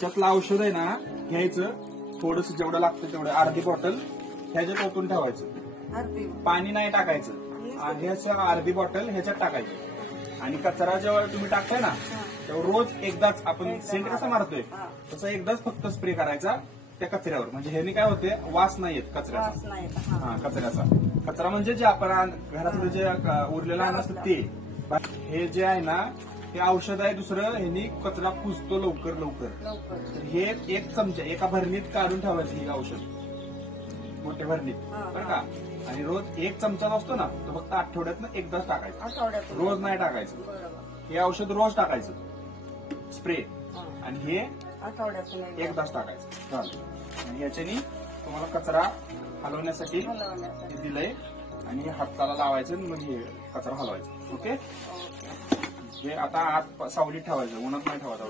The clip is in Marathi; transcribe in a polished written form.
ह्याच्यातलं औषध आहे ना घ्यायचं, थोडस जेवढं लागतं तेवढं, अर्धी बॉटल ह्याच्यात ओतून ठेवायचं, पाणी नाही टाकायचं, आणि ह्याचं अर्धी बॉटल ह्याच्यात टाकायची. आणि कचरा जेव्हा तुम्ही टाकताय ना तेव्हा रोज एकदाच, आपण सेंट कसा मारतोय तसं एकदाच फक्त स्प्रे करायचा त्या कचऱ्यावर. म्हणजे ह्याने काय होते, वास नाही येत कचऱ्याचा. हा, कचऱ्याचा कचरा म्हणजे जे आपण घरातलं जे उरलेलं असतं ते. हे जे आहे ना हे औषध आहे दुसरं, ह्यानी कचरा पुजतो लवकर लवकर. तर हे एक चमचा एका भरणीत काढून ठेवायचं हे औषध, मोठ्या भरणीत, बरं का. आणि रोज एक चमचा असतो ना तो फक्त आठवड्यातनं एकदाच टाकायचं, रोज नाही टाकायचं. हे औषध रोज टाकायचं स्प्रे, आणि हे एकदाच टाकायचं. आणि याच्यानी तुम्हाला कचरा हलवण्यासाठी दिलंय, आणि हाताला लावायचं म्हणजे कचरा हलवायचा. ओके. हे आता आत सावलीत ठेवायचं, उन्हात नाही ठेवायचं.